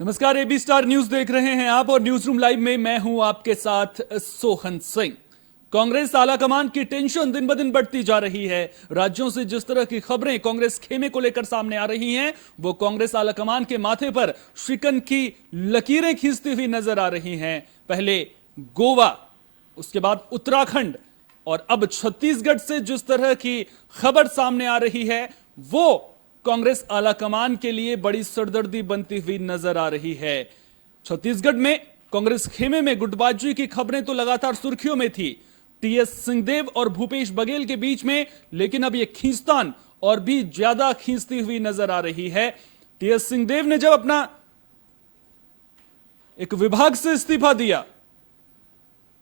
नमस्कार, AB star news देख रहे हैं आप और न्यूज रूम लाइव में मैं हूं आपके साथ सोहन सिंह। कांग्रेस आलाकमान की टेंशन दिन ब दिन बढ़ती जा रही है। राज्यों से जिस तरह की खबरें कांग्रेस खेमे को लेकर सामने आ रही हैं, वो कांग्रेस आलाकमान के माथे पर शिकन की लकीरें खींचती हुई नजर आ रही हैं। पहले गोवा, उसके बाद उत्तराखंड और अब छत्तीसगढ़ से जिस तरह की खबर सामने आ रही है, वो कांग्रेस आलाकमान के लिए बड़ी सरदर्दी बनती हुई नजर आ रही है। छत्तीसगढ़ में कांग्रेस खेमे में गुटबाजी की खबरें तो लगातार सुर्खियों में थी, टीएस सिंहदेव और भूपेश बघेल के बीच में, लेकिन अब यह खींचतान और भी ज्यादा खींचती हुई नजर आ रही है। टीएस सिंहदेव ने जब अपना एक विभाग से इस्तीफा दिया,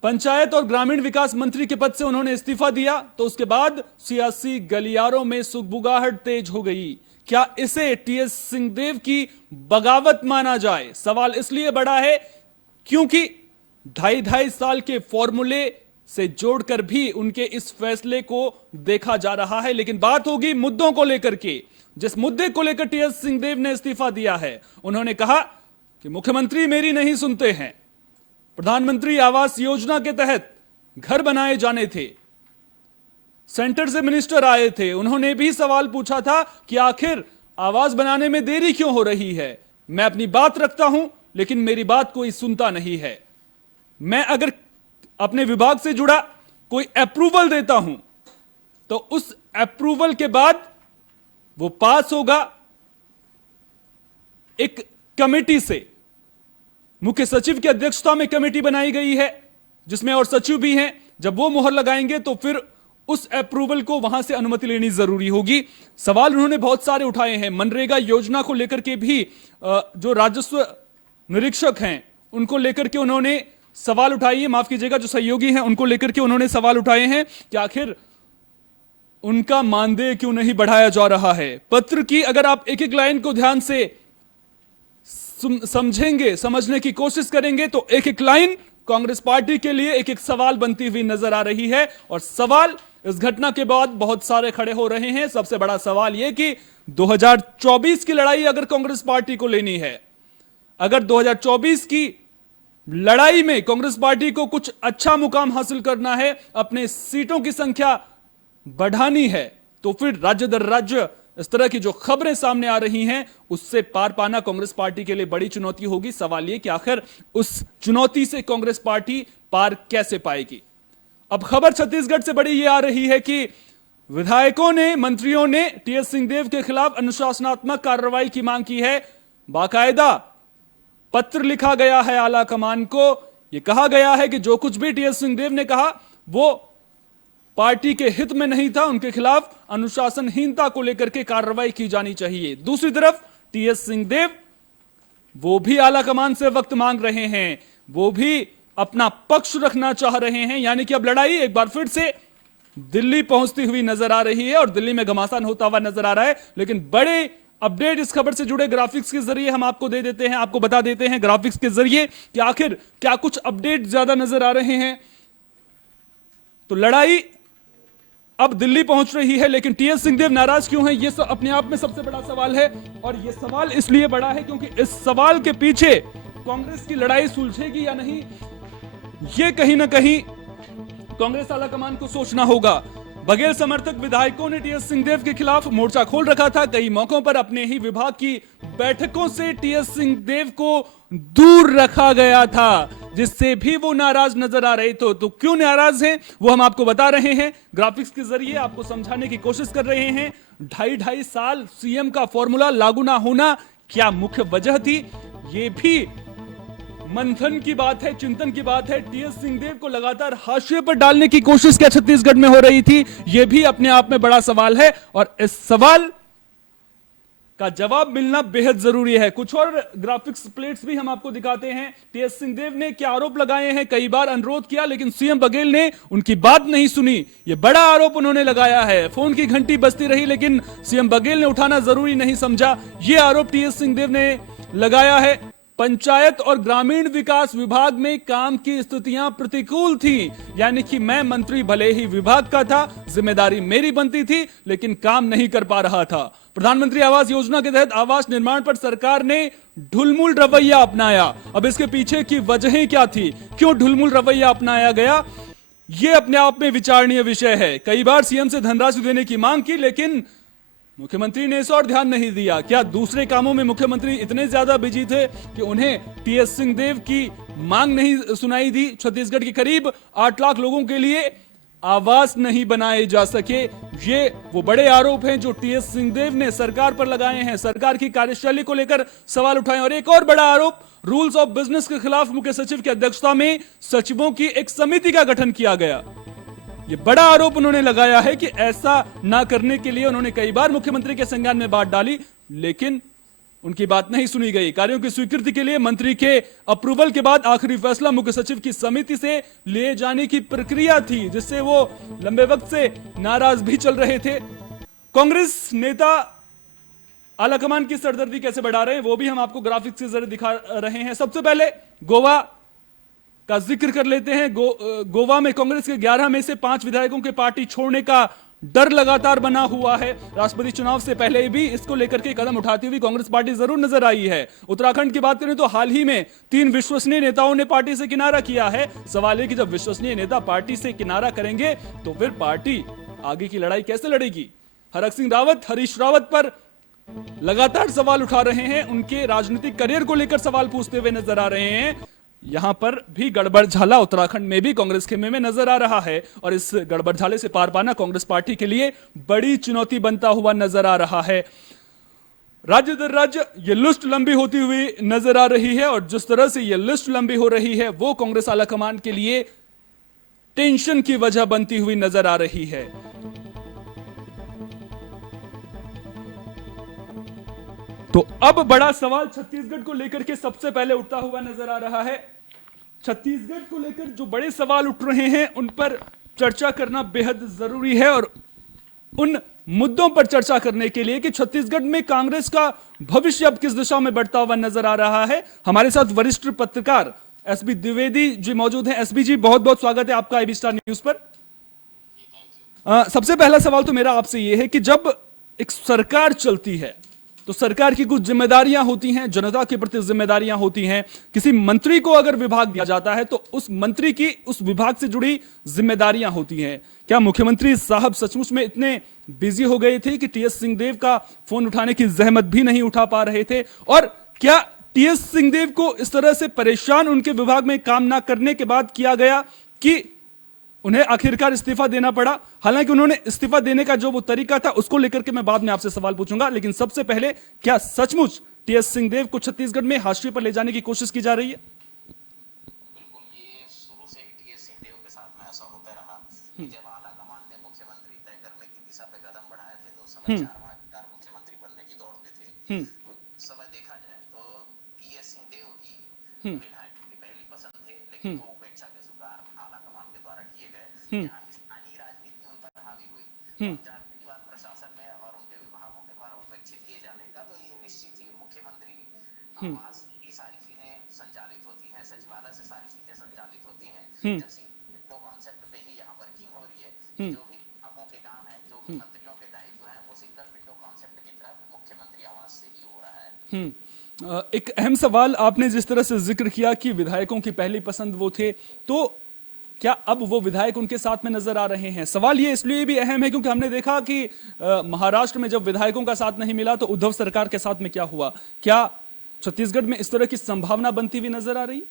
पंचायत और ग्रामीण विकास मंत्री के पद से उन्होंने इस्तीफा दिया, तो उसके बाद सियासी गलियारों में सुगबुगाहट तेज हो गई। क्या इसे टीएस सिंहदेव की बगावत माना जाए? सवाल इसलिए बड़ा है क्योंकि 2.5 साल के फॉर्मूले से जोड़कर भी उनके इस फैसले को देखा जा रहा है। लेकिन बात होगी मुद्दों को लेकर के। जिस मुद्दे को लेकर टीएस सिंहदेव ने इस्तीफा दिया है, उन्होंने कहा कि मुख्यमंत्री मेरी नहीं सुनते हैं। प्रधानमंत्री आवास योजना के तहत घर बनाए जाने थे, सेंटर से मिनिस्टर आए थे, उन्होंने भी सवाल पूछा था कि आखिर आवास बनाने में देरी क्यों हो रही है। मैं अपनी बात रखता हूं, लेकिन मेरी बात कोई सुनता नहीं है। मैं अगर अपने विभाग से जुड़ा कोई अप्रूवल देता हूं, तो उस अप्रूवल के बाद वो पास होगा एक कमेटी से। मुख्य सचिव की अध्यक्षता में कमेटी बनाई गई है, जिसमें और सचिव भी हैं। जब वो मुहर लगाएंगे तो फिर उस अप्रूवल को वहां से अनुमति लेनी जरूरी होगी। सवाल उन्होंने बहुत सारे उठाए हैं। मनरेगा योजना को लेकर के भी जो राजस्व निरीक्षक हैं उनको लेकर के उन्होंने सवाल उठाए हैं, माफ कीजिएगा, जो सहयोगी हैं उनको लेकर के उन्होंने सवाल उठाए हैं कि आखिर उनका मानदेय क्यों नहीं बढ़ाया जा रहा है। पत्र की अगर आप एक एक लाइन को ध्यान से समझेंगे, समझने की कोशिश करेंगे, तो एक एक लाइन कांग्रेस पार्टी के लिए एक एक सवाल बनती हुई नजर आ रही है। और सवाल इस घटना के बाद बहुत सारे खड़े हो रहे हैं। सबसे बड़ा सवाल यह कि 2024 की लड़ाई अगर कांग्रेस पार्टी को लेनी है, अगर 2024 की लड़ाई में कांग्रेस पार्टी को कुछ अच्छा मुकाम हासिल करना है, अपने सीटों की संख्या बढ़ानी है, तो फिर राज्य दर राज्य इस तरह की जो खबरें सामने आ रही हैं, उससे पार पाना कांग्रेस पार्टी के लिए बड़ी चुनौती होगी। सवाल यह कि आखिर उस चुनौती से कांग्रेस पार्टी पार कैसे पाएगी। अब खबर छत्तीसगढ़ से बड़ी यह आ रही है कि विधायकों ने, मंत्रियों ने टीएस सिंहदेव के खिलाफ अनुशासनात्मक कार्रवाई की मांग की है। बाकायदा पत्र लिखा गया है आलाकमान को। यह कहा गया है कि जो कुछ भी टीएस सिंहदेव ने कहा वो पार्टी के हित में नहीं था, उनके खिलाफ अनुशासनहीनता को लेकर के कार्रवाई की जानी चाहिए। दूसरी तरफ टीएस सिंहदेव वो भी आलाकमान से वक्त मांग रहे हैं, वो भी अपना पक्ष रखना चाह रहे हैं। यानी कि अब लड़ाई एक बार फिर से दिल्ली पहुंचती हुई नजर आ रही है और दिल्ली में घमासान होता हुआ नजर आ रहा है। लेकिन बड़े अपडेट इस खबर से जुड़े ग्राफिक्स के जरिए हम आपको दे देते हैं, आपको बता देते हैं ग्राफिक्स के जरिए कि आखिर क्या कुछ अपडेट ज्यादा नजर आ रहे हैं। तो लड़ाई अब दिल्ली पहुंच रही है, लेकिन टीएस सिंहदेव नाराज क्यों है, यह अपने आप में सबसे बड़ा सवाल है। और यह सवाल इसलिए बड़ा है क्योंकि इस सवाल के पीछे कांग्रेस की लड़ाई सुलझेगी या नहीं, यह कहीं ना कहीं कांग्रेस आलाकमान को सोचना होगा। बघेल समर्थक विधायकों ने टीएस सिंहदेव के खिलाफ मोर्चा खोल रखा था। कई मौकों पर अपने ही विभाग की बैठकों से टीएस सिंहदेव को दूर रखा गया था, जिससे भी वो नाराज नजर आ रहे थे। तो क्यों नाराज हैं वो हम आपको बता रहे हैं, ग्राफिक्स के जरिए आपको समझाने की कोशिश कर रहे हैं। 2.5 साल सीएम का फॉर्मूला लागू ना होना क्या मुख्य वजह थी, ये भी मंथन की बात है, चिंतन की बात है। टीएस सिंहदेव को लगातार हाशिए पर डालने की कोशिश क्या छत्तीसगढ़ में हो रही थी, यह भी अपने आप में बड़ा सवाल है। और इस सवाल का जवाब मिलना बेहद जरूरी है। कुछ और ग्राफिक्स प्लेट्स भी हम आपको दिखाते हैं। टीएस सिंहदेव ने क्या आरोप लगाए हैं, कई बार अनुरोध किया, लेकिन सीएम बघेल ने उनकी बात नहीं सुनी। यह बड़ा आरोप उन्होंने लगाया है। फोन की घंटी बजती रही, लेकिन सीएम बघेल ने उठाना जरूरी नहीं समझा। यह आरोप टीएस सिंहदेव ने लगाया है। पंचायत और ग्रामीण विकास विभाग में काम की स्थितियां प्रतिकूल थी, यानी कि मैं मंत्री भले ही विभाग का था, जिम्मेदारी मेरी बनती थी, लेकिन काम नहीं कर पा रहा था। प्रधानमंत्री आवास योजना के तहत आवास निर्माण पर सरकार ने ढुलमुल रवैया अपनाया। अब इसके पीछे की वजहें क्या थी, क्यों ढुलमुल रवैया अपनाया गया, यह अपने आप में विचारणीय विषय है। कई बार सीएम से धनराशि देने की मांग की, लेकिन मुख्यमंत्री ने इस और ध्यान नहीं दिया। क्या दूसरे कामों में मुख्यमंत्री इतने ज्यादा बिजी थे कि उन्हें टीएस सिंहदेव की मांग नहीं सुनाई दी? छत्तीसगढ़ के करीब 8 लाख लोगों के लिए आवास नहीं बनाए जा सके, ये वो बड़े आरोप हैं जो टीएस सिंहदेव ने सरकार पर लगाए हैं, सरकार की कार्यशैली को लेकर सवाल उठाए। और एक और बड़ा आरोप, रूल्स ऑफ बिजनेस के खिलाफ मुख्य सचिव की अध्यक्षता में सचिवों की एक समिति का गठन किया गया। ये बड़ा आरोप उन्होंने लगाया है कि ऐसा ना करने के लिए उन्होंने कई बार मुख्यमंत्री के संज्ञान में बात डाली, लेकिन उनकी बात नहीं सुनी गई। कार्यों की स्वीकृति के लिए मंत्री के अप्रूवल के बाद आखिरी फैसला मुख्य सचिव की समिति से ले जाने की प्रक्रिया थी, जिससे वो लंबे वक्त से नाराज भी चल रहे थे। कांग्रेस नेता आलाकमान की सरदर्दी कैसे बढ़ा रहे हैं, वो भी हम आपको ग्राफिक्स से जरिए दिखा रहे हैं। सबसे पहले गोवा का जिक्र कर लेते हैं। गोवा में कांग्रेस के 11 में से 5 विधायकों के पार्टी छोड़ने का डर लगातार बना हुआ है। राष्ट्रपति चुनाव से पहले भी इसको लेकर के कदम उठाती हुई कांग्रेस पार्टी जरूर नजर आई है। उत्तराखंड की बात करें तो हाल ही में 3 विश्वसनीय नेताओं ने पार्टी से किनारा किया है। सवाल है कि जब विश्वसनीय नेता पार्टी से किनारा करेंगे तो फिर पार्टी आगे की लड़ाई कैसे लड़ेगी? हरक सिंह रावत हरीश रावत पर लगातार सवाल उठा रहे हैं, उनके राजनीतिक करियर को लेकर सवाल पूछते हुए नजर आ रहे हैं। यहां पर भी गड़बड़ झाला उत्तराखंड में भी कांग्रेस खेमे में नजर आ रहा है, और इस गड़बड़ झाले से पार पाना कांग्रेस पार्टी के लिए बड़ी चुनौती बनता हुआ नजर आ रहा है। राज्य दर राज्य ये लिस्ट लंबी होती हुई नजर आ रही है, और जिस तरह से ये लिस्ट लंबी हो रही है वो कांग्रेस आलाकमान के लिए टेंशन की वजह बनती हुई नजर आ रही है। तो अब बड़ा सवाल छत्तीसगढ़ को लेकर के सबसे पहले उठता हुआ नजर आ रहा है। छत्तीसगढ़ को लेकर जो बड़े सवाल उठ रहे हैं उन पर चर्चा करना बेहद जरूरी है, और उन मुद्दों पर चर्चा करने के लिए कि छत्तीसगढ़ में कांग्रेस का भविष्य अब किस दिशा में बढ़ता हुआ नजर आ रहा है, हमारे साथ वरिष्ठ पत्रकार एसबी द्विवेदी जी मौजूद हैं। एसबी जी, बहुत बहुत स्वागत है आपका आईबी स्टार न्यूज पर। सबसे पहला सवाल तो मेरा आपसे यह है कि जब एक सरकार चलती है तो सरकार की कुछ जिम्मेदारियां होती हैं, जनता के प्रति जिम्मेदारियां होती हैं। किसी मंत्री को अगर विभाग दिया जाता है तो उस मंत्री की उस विभाग से जुड़ी जिम्मेदारियां होती हैं। क्या मुख्यमंत्री साहब सचमुच में इतने बिजी हो गए थे कि टीएस सिंहदेव का फोन उठाने की जहमत भी नहीं उठा पा रहे थे? और क्या टीएस सिंहदेव को इस तरह से परेशान उनके विभाग में काम ना करने के बाद किया गया कि उन्हें आखिरकार इस्तीफा देना पड़ा? हालांकि उन्होंने इस्तीफा देने का जो वो तरीका था उसको लेकर के मैं बाद में आपसे सवाल पूछूंगा, लेकिन सबसे पहले क्या सचमुच टीएस सिंहदेव को छत्तीसगढ़ में हाशिए पर ले जाने की कोशिश की जा रही है? बिल्कुल, ये शुरू से ही टीएस सिंहदेव के साथ में ऐसा होता रहा कि जब आलाकमान ने मुख्यमंत्री तय करने की दिशा पे कदम बढ़ाए थे तो उस समय 4 मुख्यमंत्री बनने की दौड़ में थे। उस समय देखा जाए तो टीएस सिंहदेव ही विधायक की पहली पसंद थे, लेकिन वो उपेक्षा के शिकार आलाकमान के द्वारा किए गए। स्थानीय राजनीति उन पर हावी हुई, जातिवाद प्रशासन में और उनके विभागों के द्वारा उपेक्षित किए जाने का, तो ये निश्चित ही मुख्यमंत्री आवास की सारी चीजें संचालित होती हैं, सचिवालय से सारी चीजें संचालित होती हैं। जब सिंगल कॉन्सेप्ट पे ही यहाँ वर्किंग हो रही है, जो भी विभागों के काम है, जो भी मंत्रियों के दायित्व है, वो सिंगल विंडो कॉन्सेप्ट की तरफ मुख्यमंत्री आवास से ही हो रहा है। एक अहम सवाल आपने जिस तरह से जिक्र किया कि विधायकों की पहली पसंद वो थे, तो क्या अब वो विधायक उनके साथ में नजर आ रहे हैं? सवाल ये इसलिए भी अहम है क्योंकि हमने देखा कि महाराष्ट्र में जब विधायकों का साथ नहीं मिला तो उद्धव सरकार के साथ में क्या हुआ। क्या छत्तीसगढ़ में इस तरह की संभावना बनती हुई नजर आ रही है?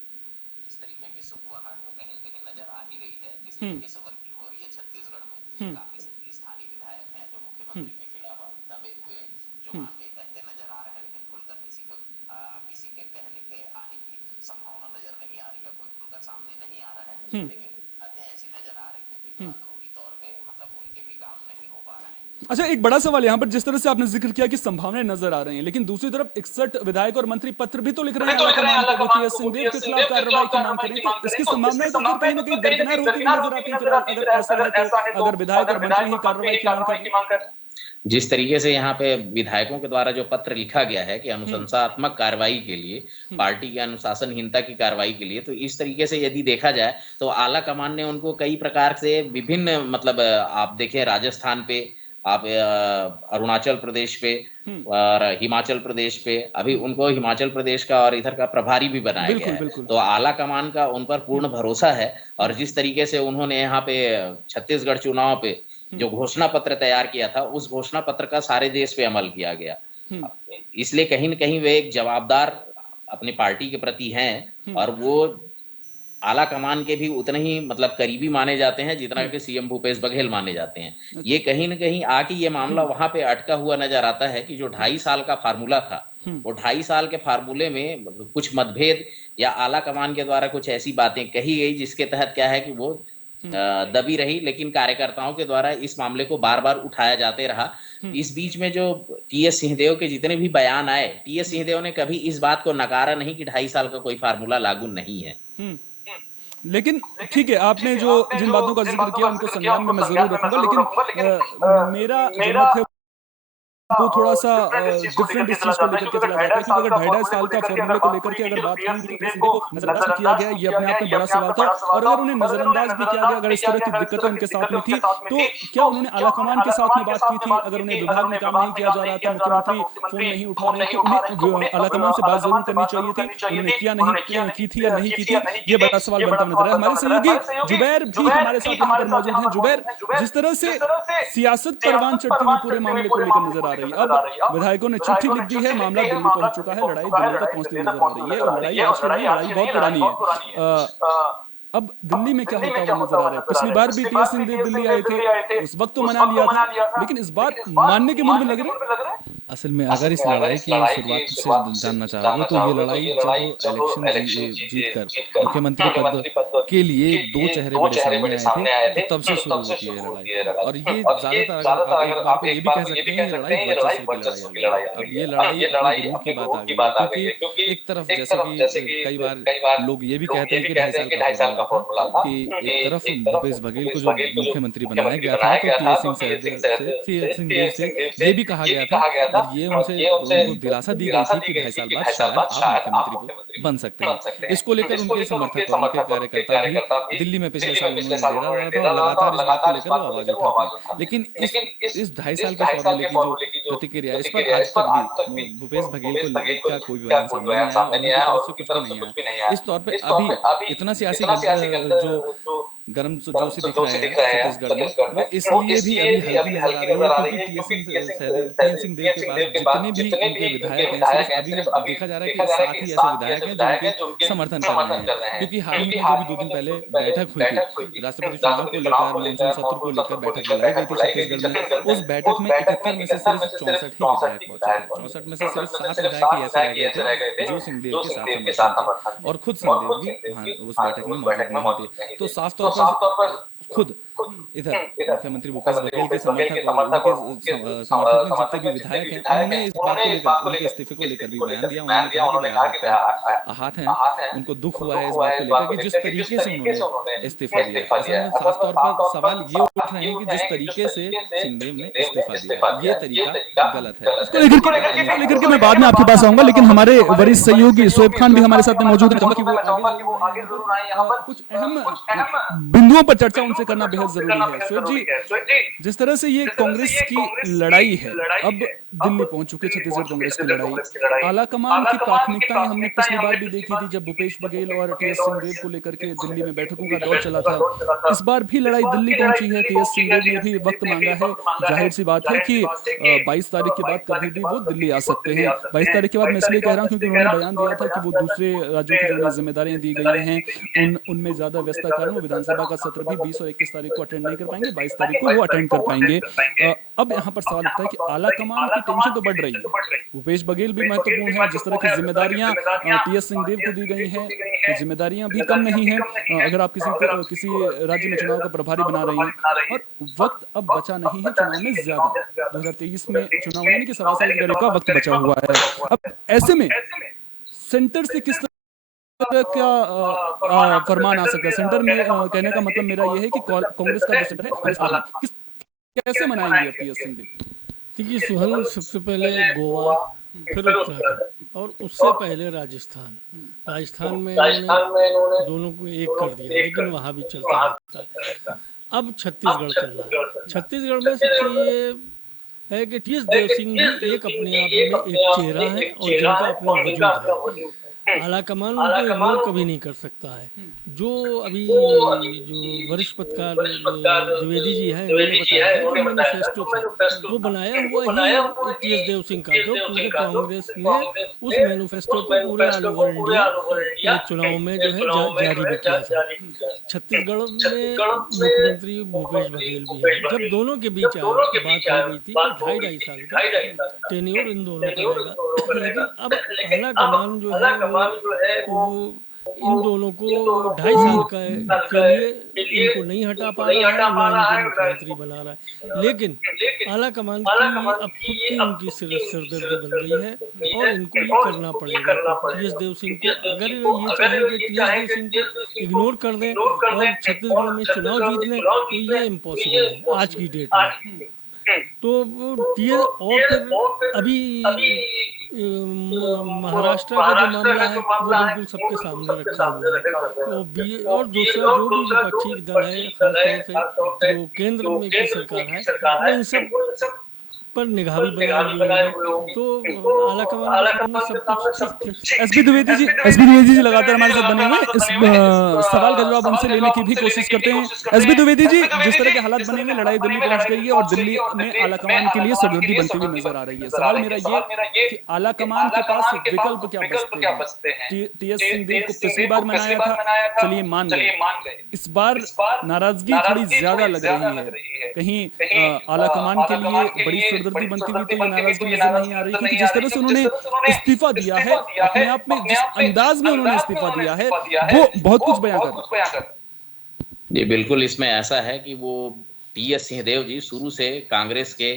इस तरीके की सुखवाहट तो कहीं न कहीं नजर आ ही रही है। जिस तरीके से वर्किंग हो रही है छत्तीसगढ़ में, काफी स्थानीय विधायक हैं जो मुख्यमंत्री के खिलाफ दबे हुए जुबान पे कहते नजर आ रहे हैं, लेकिन खुलकर किसी के कहने के आने की संभावना नजर नहीं आ रही है। कोई खुलकर सामने नहीं आ रहा है, लेकिन बातें ऐसी नजर आ रही है कि अंदरूनी तौर पे मतलब उनके भी काम नहीं हो पा रहे हैं। अच्छा, एक बड़ा सवाल यहाँ पर जिस तरह से आपने जिक्र किया कि संभावनाएं नजर आ रही हैं, लेकिन दूसरी तरफ 61 विधायक और मंत्री पत्र भी तो लिख रहे हैं टीएस सिंहदेव के खिलाफ कार्रवाई की मांग करें, तो इसकी संभावनाएं तो फिर कहीं ना कहीं दरकिनार होती हुई नजर आती हैं। अगर ऐसा है तो अगर विधायक और मंत्री ही कार्रवाई की मांग करें, जिस तरीके से यहाँ पे विधायकों के द्वारा जो पत्र लिखा गया है कि अनुशंसात्मक कार्रवाई के लिए, पार्टी की अनुशासनहीनता की कार्रवाई के लिए, तो इस तरीके से यदि देखा जाए तो आला कमान ने उनको कई प्रकार से विभिन्न, मतलब आप देखें राजस्थान पे आप अरुणाचल प्रदेश पे और हिमाचल प्रदेश पे, अभी उनको हिमाचल प्रदेश का और इधर का प्रभारी भी बनाया गया बिल्कुल है। बिल्कुल। तो आला कमान का उन पर पूर्ण भरोसा है। और जिस तरीके से उन्होंने यहाँ पे छत्तीसगढ़ चुनाव पे जो घोषणा पत्र तैयार किया था, उस घोषणा पत्र का सारे देश पे अमल किया गया। इसलिए कहीं न कहीं वे एक जवाबदार अपनी पार्टी के प्रति हैं, और वो आला कमान के भी उतने ही मतलब करीबी माने जाते हैं जितना कि सीएम भूपेश बघेल माने जाते हैं। ये कहीं न कहीं आके ये मामला वहां पे अटका हुआ नजर आता है कि जो 2.5 साल का फार्मूला था, वो 2.5 साल के फार्मूले में कुछ मतभेद या आला कमान के द्वारा कुछ ऐसी बातें कही गई जिसके तहत क्या है कि वो दबी रही, लेकिन कार्यकर्ताओं के द्वारा इस मामले को बार बार उठाया जाते रहा। इस बीच में जो टीएस सिंहदेव के जितने भी बयान आए, टीएस सिंहदेव ने कभी इस बात को नकारा नहीं कि 2.5 साल का कोई फार्मूला लागू नहीं है। लेकिन ठीक है, आपने जो जिन बातों का जिक्र किया उनको संज्ञान में मैं जरूर रखूंगा, लेकिन मेरा जो मत है वो थोड़ा सा डिफरेंट इस चीज को लेकर के चला जाता है, क्योंकि अगर 2.5 साल का फॉर्मूले को लेकर के अगर बात हुई तो को नजरअंदाज किया गया, ये अपने आप में बड़ा सवाल था। और अगर उन्हें नजरअंदाज भी किया गया, अगर इस तरह की दिक्कतें उनके साथ में थी, तो क्या उन्होंने आलाकमान के साथ में बात की थी? अगर उन्हें विभाग में काम नहीं किया जा रहा था, मुख्यमंत्री फोन नहीं उठा रहे थे, उन्हें आलाकमान से बात जरूर करनी चाहिए थी। उन्होंने किया नहीं की थी या नहीं की थी, ये बड़ा सवाल बनता नजर है। हमारे सहयोगी जुबैर भी हमारे साथ यहाँ पर मौजूद हैं। जुबैर, जिस तरह से सियासत परवान चढ़ती हुई पूरे मामले को लेकर नजर आ रही है, अब विधायकों ने चिट्ठी लिख दी है, मामला दिल्ली पहुंच चुका है, लड़ाई दिल्ली तक पहुंचती नजर आ रही है, और लड़ाई आज की नहीं, लड़ाई बहुत पुरानी है। अब दिल्ली में क्या होता हुआ नजर आ रहा है? पिछली बार भी टीएस सिंहदेव दिल्ली आए थे, उस वक्त तो मना लिया था, लेकिन इस बार मानने के मूड में लग रहे हैं। असल में अगर इस लड़ाई की शुरुआत से जानना चाह रहे हो तो ये लड़ाई जब इलेक्शन जीतकर मुख्यमंत्री पद के लिए दो चेहरे मेरे सामने आए थे, तो तब से शुरू होती है लड़ाई। और ये ज्यादातर अगर एक बार को ये भी कह सकते हैं ये लड़ाई वर्चस्व की लड़ाई है। अब ये लड़ाई गुरूर की बात आ गई है, क्योंकि एक तरफ जैसे कि कई बार लोग ये भी कहते हैं कि 2.5 साल का फॉर्मूला था कि एक तरफ भूपेश बघेल को जो मुख्यमंत्री बनाया गया था तो टीएस सिंहदेव से ये भी कहा गया था, और ये उनको दिलासा दी गई थी कि 2.5 साल बाद शायद आप मुख्यमंत्री बन सकते हैं। इसको लेकर उनके समर्थक और उनके कार्यकर्ता भी दिल्ली में पिछले साल उन्होंने डेरा डाला था और लगातार इस बात को लेकर वो आवाज उठाते हैं। लेकिन इस 2.5 साल के फॉर्मूले की जो प्रतिक्रिया, इस पर आज तक भी भूपेश बघेल को का कोई बयान सामने नहीं आया और कुछ भी नहीं आया। इस तौर पर अभी इतना सियासी जो गर्म जोशी दिख रहा है छत्तीसगढ़ में, वो इसलिए भी अभी हल्की नजर आ रही है क्योंकि टीएस सिंहदेव के पास जितने भी उनके विधायक हैं, सिर्फ अभी देखा जा रहा है कि 7 ही ऐसे विधायक हैं जो उनके समर्थन कर रहे हैं। क्योंकि हाल ही में जो भी 2 दिन पहले बैठक हुई थी राष्ट्रपति चुनाव को लेकर, मानसून सत्र को लेकर बैठक बुलाई गई थी छत्तीसगढ़ में, उस बैठक में 71 में से सिर्फ 64 ही विधायक पहुंचे थे। 64 में से सिर्फ 7 विधायक ही ऐसे रह गए थे जो सिंहदेव के साथ समर्थन, और खुद सिंहदेव भी उस बैठक में मौजूद थे। तो साफ तौर पर खुद इधर मुख्यमंत्री भूपेश बघेल के समर्थक और उनके समर्थक में जितने भी विधायक हैं, उन्होंने इस बात को लेकर, उनके इस्तीफे को लेकर भी बयान दिया। उन्होंने कहा कि आहत हैं, उनको दुख हुआ है इस बात को लेकर कि जिस तरीके से उन्होंने इस्तीफा दिया। असल में खास तौर पर सवाल ये उठ रहे हैं कि जिस तरीके से सिंहदेव ने इस्तीफा दिया, ये तरीका गलत है। इसको लेकर के मैं बाद में आपके पास आऊंगा, लेकिन हमारे वरिष्ठ सहयोगी शोएब खान भी हमारे साथ में मौजूद है। कुछ अहम बिंदुओं पर चर्चा उनसे करना बेहद जरूरी है। शोएब जी, जिस तरह से ये कांग्रेस की लड़ाई है, अब दिल्ली पहुंच चुके छत्तीसगढ़ कांग्रेस की लड़ाई, आलाकमान की प्राथमिकताएं हमने पिछली बार भी देखी थी जब भूपेश बघेल और टीएस सिंहदेव को लेकर के दिल्ली में बैठकों का दौर चला था। इस बार भी लड़ाई दिल्ली पहुंची है, टीएस सिंहदेव ने भी वक्त मांगा है। जाहिर सी बात है कि 22 तारीख के बाद कभी भी वो दिल्ली आ सकते हैं। 22 तारीख के बाद मैं इसलिए कह रहा हूँ क्योंकि उन्होंने बयान दिया था कि वो दूसरे राज्यों की जो जिम्मेदारियां दी गई हैं उनमें ज्यादा व्यस्तता के कारण वो विधानसभा का सत्र भी 20 और 21 तारीख को अटेंड नहीं कर पाएंगे, 22 तारीख को वो अटेंड कर पाएंगे। अब यहाँ पर सवाल उठता है कि आला कमान की टेंशन तो बढ़ रही है, भूपेश बघेल भी महत्वपूर्ण है, जिस तरह की जिम्मेदारियां टीएस सिंहदेव को दी गई हैं, जिम्मेदारियां भी कम नहीं है अगर आप किसी राज्य में चुनाव का प्रभारी बना रही हैं, और वक्त अब बचा नहीं है चुनाव में ज्यादा। 2023 में चुनाव होने के 7 साल का वक्त बचा हुआ है। अब ऐसे में सेंटर से किस क्या फरमान आ सकता है? सेंटर में कहने का मतलब मेरा यह है कि कांग्रेस का जो सेंटर है कैसे मनाएंगे टीएस सिंहदेव? देखिए सुहल, सबसे पहले गोवा, फिर उत्तराखंड और उससे पहले राजस्थान में इन्होंने दोनों को एक कर दिया, लेकिन वहां भी चलता रहता है। अब छत्तीसगढ़ चल रहा है। छत्तीसगढ़ में सबसे ये है कि टीएस देव सिंह भी एक अपने आप में एक चेहरा है और जिनका अपना वजूद है। आला कमान उनको इग्नोर कभी नहीं कर सकता है। जो अभी जो वरिष्ठ पत्रकार द्विवेदी जी हैं, उन्होंने बताया है जो मैनिफेस्टो था वो बनाया हुआ ही टीएस देव सिंह का, जो पूरे कांग्रेस ने उस मैनिफेस्टो को पूरे ऑल ओवर इंडिया चुनाव में जो है जारी भी किया था। छत्तीसगढ़ में मुख्यमंत्री भूपेश बघेल भी है। जब दोनों के बीच बात हो गई थी तो 2.5 साल का टेन्योर इन दोनों का रहेगा, लेकिन अब आला कमान जो है वो इन दोनों को 2.5 साल के लिए इनको नहीं हटा पा रहा है, ना इनको मुख्यमंत्री बना रहा है। लेकिन आला कमान की अब खुद की उनकी सिरदर्दी बन गई है और इनको ये करना पड़ेगा। टीएस देव सिंह को अगर ये चाहें कि टीएस देव सिंह को इग्नोर कर दें और छत्तीसगढ़ में चुनाव जीत लें तो ये इम्पॉसिबल है आज की डेट में। तो टीएस और फिर अभी महाराष्ट्र का जो मामला है वो बिल्कुल सबके सामने रखा हुआ है। तो और दूसरा जो भी विपक्षी दल है, खासतौर से जो केंद्र में की सरकार है, वो इन सब पर निगाह भी बनाए हुए हो। तो आला कमान सब कुछ। एसबी द्विवेदी जी लगातार हमारे साथ बने हुए हैं। इस सवाल का जवाब उनसे लेने की भी कोशिश करते हैं। एसबी द्विवेदी जी, जिस तरह के हालात बने हुए, लड़ाई दिल्ली पहुंच गई है और दिल्ली में आला कमान के लिए सरदर्दी बनती हुई नजर आ रही है। सवाल मेरा ये कि आला कमान के पास विकल्प क्या बचते हैं? टीएस सिंहदेव को पिछली बार मनाया था, चलिए मान गए। इस बार नाराजगी थोड़ी ज्यादा लग रही है। कहीं आला कमान के लिए बड़ी सरदर्दी बनती हुई तो ये नाराजगी नजर नहीं आ रही, क्योंकि जिस तरह से उन्होंने इस्तीफा दिया है, अपने आप में जिस अंदाज में उन्होंने इस्तीफा दिया है वो बहुत कुछ बयां कर रहा है। जी बिल्कुल, इसमें ऐसा है कि वो टीएस सिंहदेव जी शुरू से कांग्रेस के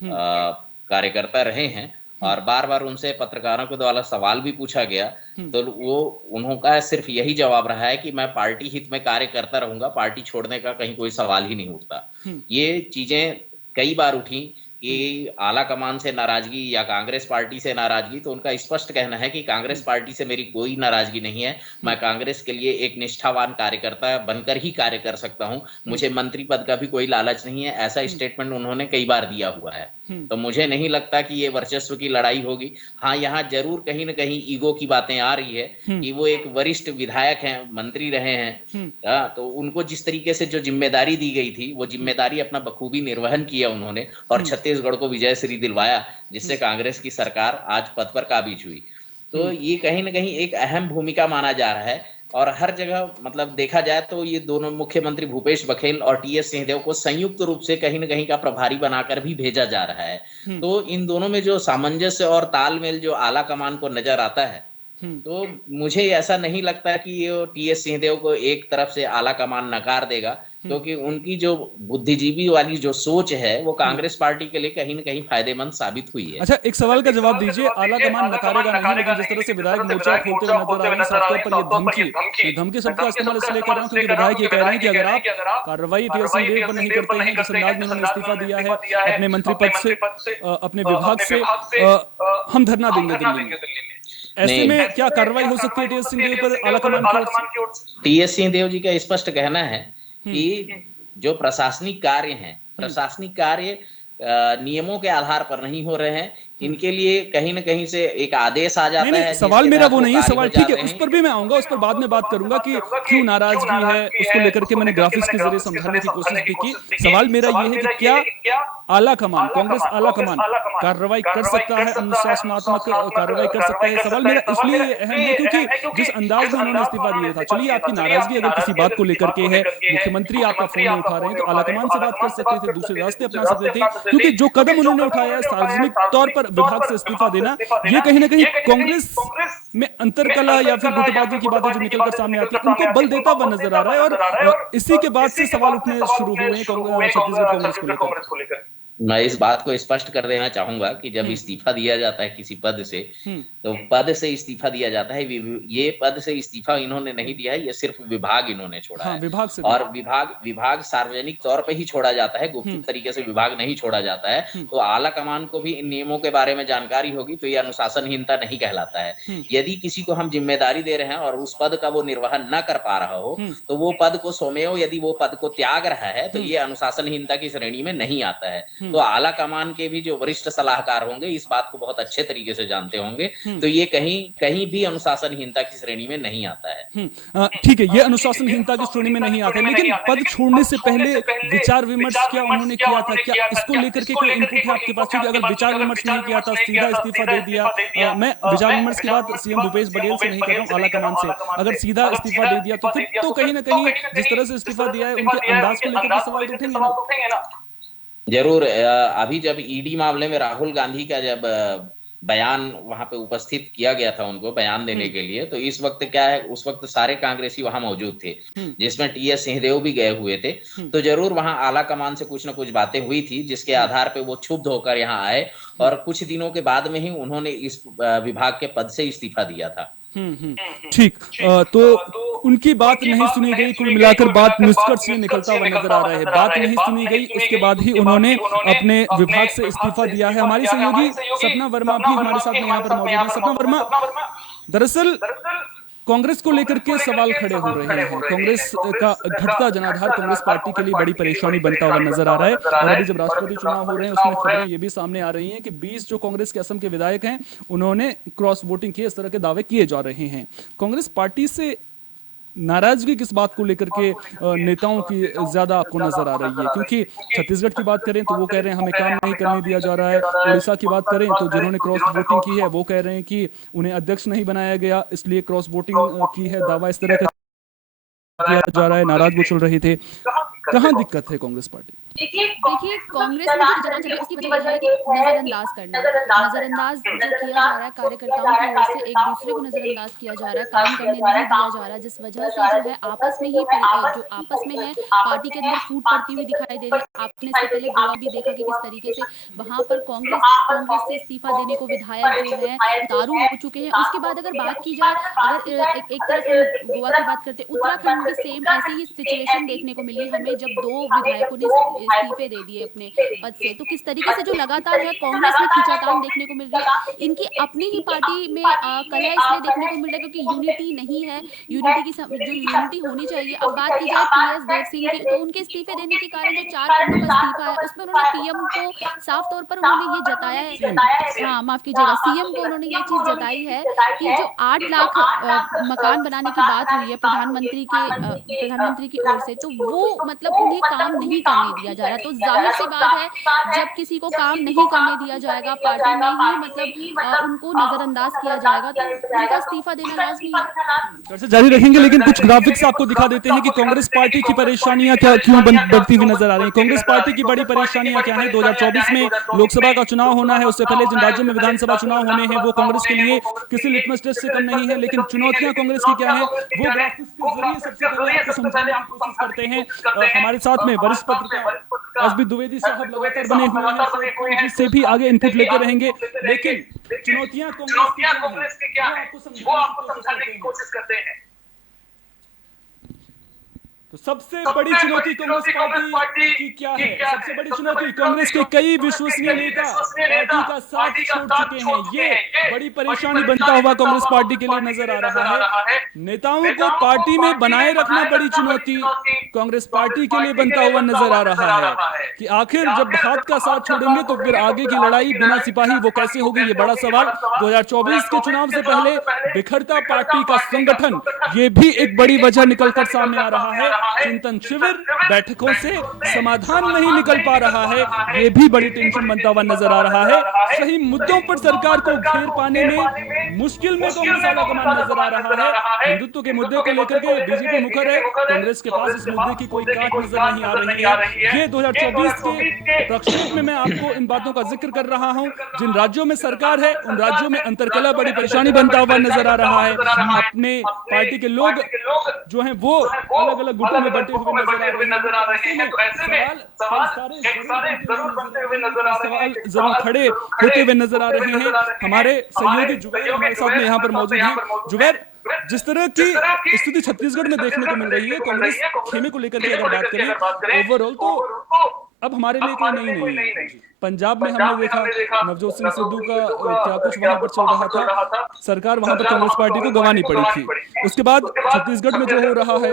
कार्यकर्ता रहे हैं और बार बार उनसे पत्रकारों के द्वारा सवाल भी पूछा गया तो वो उनका सिर्फ यही जवाब रहा है कि मैं पार्टी हित में कार्य करता रहूंगा, पार्टी छोड़ने का कहीं कोई सवाल ही नहीं उठता। ये चीजें कई बार उठी कि आला कमान से नाराजगी या कांग्रेस पार्टी से नाराजगी, तो उनका स्पष्ट कहना है कि कांग्रेस पार्टी से मेरी कोई नाराजगी नहीं है, मैं कांग्रेस के लिए एक निष्ठावान कार्यकर्ता बनकर ही कार्य कर सकता हूं, मुझे मंत्री पद का भी कोई लालच नहीं है। ऐसा स्टेटमेंट उन्होंने कई बार दिया हुआ है। तो मुझे नहीं लगता कि ये वर्चस्व की लड़ाई होगी। हाँ, यहाँ जरूर कहीं न कहीं ईगो की बातें आ रही है कि वो एक वरिष्ठ विधायक हैं, मंत्री रहे हैं, तो उनको जिस तरीके से जो जिम्मेदारी दी गई थी वो जिम्मेदारी अपना बखूबी निर्वहन किया उन्होंने और छत्तीसगढ़ को विजयश्री दिलवाया, जिससे कांग्रेस की सरकार आज पद पर काबिज हुई। तो ये कहीं न कहीं एक अहम भूमिका माना जा रहा है और हर जगह मतलब देखा जाए तो ये दोनों मुख्यमंत्री भूपेश बघेल और टीएस सिंहदेव को संयुक्त रूप से कहीं न कहीं का प्रभारी बनाकर भी भेजा जा रहा है। तो इन दोनों में जो सामंजस्य और तालमेल जो आला कमान को नजर आता है, तो मुझे ऐसा नहीं लगता कि ये टीएस सिंहदेव को एक तरफ से आला कमान नकार देगा, क्योंकि उनकी जो बुद्धिजीवी वाली जो सोच है वो कांग्रेस पार्टी के लिए कहीं न कहीं फायदेमंद साबित हुई है। अच्छा, एक सवाल का जवाब दीजिए। आला कमान नकारेगा नहीं, लेकिन जिस तरह से विधायक मोर्चा खोलते हुए नजर आ रहे हैं, साफ तौर पर ये धमकी शब्द का इस्तेमाल इसलिए कर रहा हूं क्योंकि विधायक ये कह रहे हैं कि अगर आप कार्रवाई टीएस सिंहदेव पर नहीं करते हैं, जिस अंदाज में उन्होंने इस्तीफा दिया है अपने मंत्री पद से, अपने विभाग से, हम धरना देंगे दिल्ली में। ऐसे में क्या कार्रवाई हो सकती है टीएस सिंहदेव पर आला कमान की ओर से? टीएस सिंहदेव जी का स्पष्ट कहना है कि जो प्रशासनिक कार्य हैं, प्रशासनिक कार्य नियमों के आधार पर नहीं हो रहे हैं, इनके लिए कहीं न कहीं से एक आदेश आ जाता है। सवाल मेरा वो नहीं है, सवाल ठीक है, उस पर भी मैं आऊंगा, उस पर बाद में बात करूंगा कि क्यों नाराजगी है, उसको लेकर के मैंने ग्राफिक्स के जरिए समझाने की कोशिश भी की। सवाल मेरा ये है कि क्या आला कमान, कांग्रेस आला कमान कार्रवाई कर सकता है, अनुशासनात्मक कार्रवाई कर सकता है? सवाल मेरा इसलिए अहम है क्योंकि जिस अंदाज में उन्होंने इस्तीफा दिया था, चलिए आपकी नाराजगी अगर किसी बात को लेकर के है, मुख्यमंत्री आपका फोन नहीं उठा रहे हैं, तो आला कमान से बात कर सकते थे, दूसरे रास्ते अपना सकते थे, क्योंकि जो कदम उन्होंने उठाया है सार्वजनिक तौर पर विभाग से इस्तीफा देना, ये कहीं ना कहीं कांग्रेस में अंतरकलह या फिर गुटबाजी की बातें जो निकलकर सामने आती है उनको बल देता हुआ नजर आ रहा है। और इसी के बाद से सवाल उठने शुरू हुए हैं छत्तीसगढ़ कांग्रेस को लेकर। मैं इस बात को स्पष्ट कर देना चाहूंगा कि जब इस्तीफा दिया जाता है किसी पद से, तो पद से इस्तीफा दिया जाता है। ये पद से इस्तीफा इन्होंने नहीं दिया है, ये सिर्फ विभाग इन्होंने छोड़ा है। विभाग से और विभाग सार्वजनिक तौर पे ही छोड़ा जाता है, गुप्त तरीके से विभाग नहीं छोड़ा जाता है। तो आला कमान को भी इन नियमों के बारे में जानकारी होगी, तो ये अनुशासनहीनता नहीं कहलाता है। यदि किसी को हम जिम्मेदारी दे रहे हैं और उस पद का वो निर्वहन न कर पा रहा हो, तो वो पद को स्वमेव यदि वो पद को त्याग रहा है तो ये अनुशासनहीनता की श्रेणी में नहीं आता है। तो आला कमान के भी जो वरिष्ठ सलाहकार होंगे इस बात को बहुत अच्छे तरीके से जानते होंगे। तो ये कहीं भी अनुशासनहीनता की श्रेणी में नहीं आता है। ठीक है, ये अनुशासनहीनता की श्रेणी में नहीं आता है, लेकिन पद छोड़ने से पहले विचार विमर्श क्या उन्होंने किया था? क्या इसको लेकर के कोई इनपुट है आपके पास? क्योंकि अगर विचार विमर्श नहीं किया था, सीधा इस्तीफा दे दिया, मैं विचार विमर्श की बात सीएम भूपेश बघेल से नहीं कर रहा हूँ, आला कमान से, अगर सीधा इस्तीफा दे दिया तो फिर तो कहीं ना कहीं जिस तरह से इस्तीफा दिया है उनके अंदाज को लेकर के सवाल उठेंगे ना? जरूर। अभी जब ईडी मामले में राहुल गांधी का जब बयान वहां पे उपस्थित किया गया था उनको बयान देने के लिए, तो इस वक्त क्या है, उस वक्त सारे कांग्रेसी वहां मौजूद थे, जिसमें टीएस सिंहदेव भी गए हुए थे। तो जरूर वहां आला कमान से कुछ ना कुछ बातें हुई थी, जिसके आधार पे वो क्षुब्ध होकर यहाँ आए और कुछ दिनों के बाद में ही उन्होंने इस विभाग के पद से इस्तीफा दिया था। ठीक। तो उनकी बात नहीं सुनी गई, कुल मिलाकर बात निष्कर्ष से निकलता हुआ नजर आ रहा है। बात नहीं सुनी गई, उसके बाद ही उन्होंने अपने विभाग से इस्तीफा दिया है। हमारी सहयोगी सपना वर्मा भी हमारे साथ में यहाँ पर मौजूद है। सपना वर्मा, दरअसल कांग्रेस को लेकर के सवाल खड़े हो रहे हैं। कांग्रेस का घटता जनाधार कांग्रेस पार्टी के लिए बड़ी परेशानी बनता हुआ नजर आ रहा है। और अभी जब राष्ट्रपति चुनाव हो रहे हैं उसमें खबरें ये भी सामने आ रही हैं कि 20 जो कांग्रेस के असम के विधायक हैं उन्होंने क्रॉस वोटिंग की, इस तरह के दावे किए जा रहे हैं। कांग्रेस पार्टी से नाराजगी किस बात को लेकर के नेताओं की ज्यादा आपको नजर आ रही है? क्योंकि छत्तीसगढ़ की बात करें तो वो कह रहे हैं हमें काम नहीं करने दिया जा रहा है। उड़ीसा की बात करें तो जिन्होंने क्रॉस वोटिंग की है वो कह रहे हैं कि उन्हें अध्यक्ष नहीं बनाया गया, इसलिए क्रॉस वोटिंग की है, दावा इस तरह का किया जा रहा है, नाराज वो चल रहे थे। कहाँ दिक्कत है कांग्रेस पार्टी? देखिए कांग्रेस में जो जगह चली उसकी वजह है कि नजरअंदाज करना, नजरअंदाज जो किया जा रहा है कार्यकर्ताओं की ओर से, एक दूसरे को नजरअंदाज किया जा रहा है, काम करने नहीं दिया जा रहा है, जिस वजह से जो है आपस में ही जो आपस में है पार्टी के अंदर फूट पड़ती हुई दिखाई दे रही है। आपने इससे पहले गोवा भी देखा कि किस तरीके से वहां पर कांग्रेस से इस्तीफा देने को विधायक जो है उतारू हो चुके हैं। उसके बाद अगर बात की जाए, अगर एक तरफ हम गोवा की बात करते हैं, उत्तराखंड में सेम ऐसी ही सिचुएशन देखने को मिली हमें जब 2 विधायकों ने इस्तीफे दे दिए अपने पद से। तो किस तरीके से जो लगातार है कांग्रेस में खींचातान देखने को मिल रही है। इनकी अपनी ही पार्टी में कलह इसलिए देखने को मिल रहा है क्योंकि यूनिटी नहीं है, यूनिटी की जो यूनिटी होनी चाहिए। अब बात की जाए पीएस देव सिंह की, तो उनके इस्तीफे देने के कारण जो 4 पन्नों का इस्तीफा है उसमें उन्होंने पीएम को साफ तौर पर उन्होंने ये जताया है, हाँ माफ कीजिएगा, सीएम को उन्होंने ये चीज जताई है कि जो 8 लाख मकान बनाने की बात हुई है प्रधानमंत्री की ओर से, तो वो मतलब उन्हें काम नहीं करने दिया जा रहा। तो जाहिर सी बात है जब किसी को काम नहीं करने दिया जाएगा पार्टी में ही मतलब उनको नजरअंदाज किया जाएगा, तो उनका इस्तीफा देना लाजमी है। जारी रखेंगे, लेकिन कुछ ग्राफिक्स आपको दिखा देते हैं कि कांग्रेस पार्टी की परेशानियां क्या क्यों बढ़ती हुई नजर आ रही है। कांग्रेस पार्टी की बड़ी परेशानियां क्या है? 2024 में लोकसभा का चुनाव होना है, उससे पहले जिन राज्यों में विधानसभा चुनाव होने हैं वो कांग्रेस के लिए किसी लिटमस टेस्ट से कम नहीं है। लेकिन चुनौतियां कांग्रेस की क्या है वो ग्राफिक्स के जरिए सबसे पहले आपको समझाने की कोशिश करते हैं। हमारे साथ में वरिष्ठ पत्रकार एसबी द्विवेदी साहब लगातार बने हुए हैं, जिससे भी आगे इनपुट लेते रहेंगे। लेकिन चुनौतियां कांग्रेस की क्या है वो आपको समझाने की कोशिश करते हैं। तो सबसे बड़ी चुनौती कांग्रेस पार्टी की क्या है? सबसे बड़ी चुनौती कांग्रेस के कई विश्वसनीय नेता पार्टी का साथ छोड़ चुके हैं। ये बड़ी परेशानी बनता हुआ कांग्रेस पार्टी के लिए नजर आ रहा है। नेताओं को पार्टी में बनाए रखना बड़ी चुनौती कांग्रेस पार्टी के लिए बनता हुआ नजर आ रहा है कि आखिर जब हाथ का साथ छोड़ेंगे तो फिर आगे की लड़ाई बिना सिपाही वो कैसे होगी, ये बड़ा सवाल। 2024 के चुनाव से पहले बिखरता पार्टी का संगठन, ये भी एक बड़ी वजह निकलकर सामने आ रहा है। चिंतन शिविर बैठकों से समाधान नहीं निकल पा रहा है, ये भी बड़ी टेंशन बनता हुआ नजर आ रहा है। सही मुद्दों पर सरकार को घेर पाने में मुश्किल में कांग्रेस आला कमान नजर आ रहा है। हिंदुत्व के मुद्दे को लेकर के बीजेपी मुखर है, कांग्रेस के पास इस मुद्दे की कोई काट नजर नहीं आ रही है। ये 2024 के प्रक्षेप में मैं आपको इन बातों का जिक्र कर रहा हूं। जिन राज्यों में सरकार है उन राज्यों में अंतरकलह बड़ी परेशानी बनता हुआ नजर आ रहा है। अपने पार्टी के लोग जो हैं वो अलग अलग गुटों में बंटे हुए नजर आ रहे हैं। तो ऐसे में सवाल जरूर खड़े होते हुए नजर आ रहे हैं। हमारे सहयोगी जुबैर हमारे साथ में यहाँ पर मौजूद हैं। जुबैर, जिस तरह की स्थिति छत्तीसगढ़ में देखने को मिल रही है कांग्रेस खेमे को लेकर के अगर बात करें ओवरऑल, तो अब हमारे लिए कोई नहीं है। पंजाब में हमने देखा नवजोत सिंह सिद्धू का क्या कुछ वहां पर चल रहा था, सरकार वहां पर कांग्रेस पार्टी को गंवानी पड़ी थी। उसके बाद छत्तीसगढ़ में जो हो रहा है,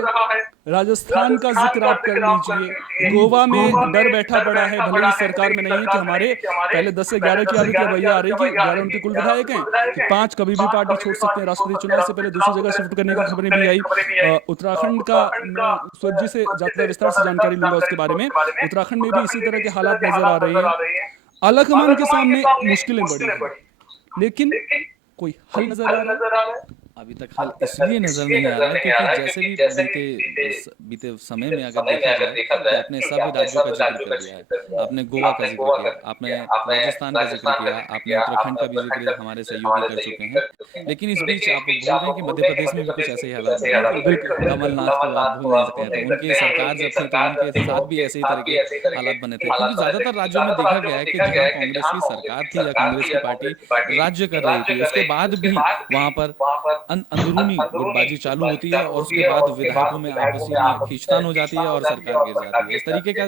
राजस्थान का जिक्र आप कर लीजिए, गोवा में डर बैठा पड़ा है, भले ही सरकार में नहीं है कि हमारे पहले 10 से 11 की आदत भैया आ रही कि 11 उनके कुल विधायक हैं कि 5 कभी भी पार्टी छोड़ सकते हैं, राष्ट्रपति चुनाव से पहले दूसरी जगह शिफ्ट करने की खबरें भी आई। उत्तराखंड का मैं सूरज जी से ज्यादा विस्तार से जानकारी लूंगा उसके बारे में। उत्तराखंड में भी इसी तरह के हालात नजर आ रहे हैं। आलाकमान के सामने मुश्किलें बड़ी हैं, लेकिन कोई हल नजर आ रहा है? अभी तक हल इसलिए नजर नहीं आ रहा क्योंकि जैसे भी बीते समय में अगर देखा जाए तो आपने सभी राज्यों का जिक्र कर दिया है, आपने गोवा का जिक्र किया, आपने राजस्थान का जिक्र किया, आपने उत्तराखंड का भी जिक्र हमारे सहयोगी कर चुके हैं। लेकिन इस बीच आप बोल रहे हैं कि मध्य प्रदेश में भी कुछ ऐसे ही हालात हैं। कमलनाथ को आप भूल नहीं सकते हैं, उनकी सरकार जब थी तो उनके साथ भी ऐसे ही तरह के हालात बने थे, क्योंकि ज्यादातर राज्यों में देखा गया है कि जहाँ कांग्रेस की सरकार थी या कांग्रेस की पार्टी राज्य कर रही थी, उसके बाद भी वहां पर अंदरूनी गुटबाजी चालू होती है और उसके बाद विधायकों में आपसी में खींचतान हो जाती है और सरकार गिर जाती है। इस तरीके का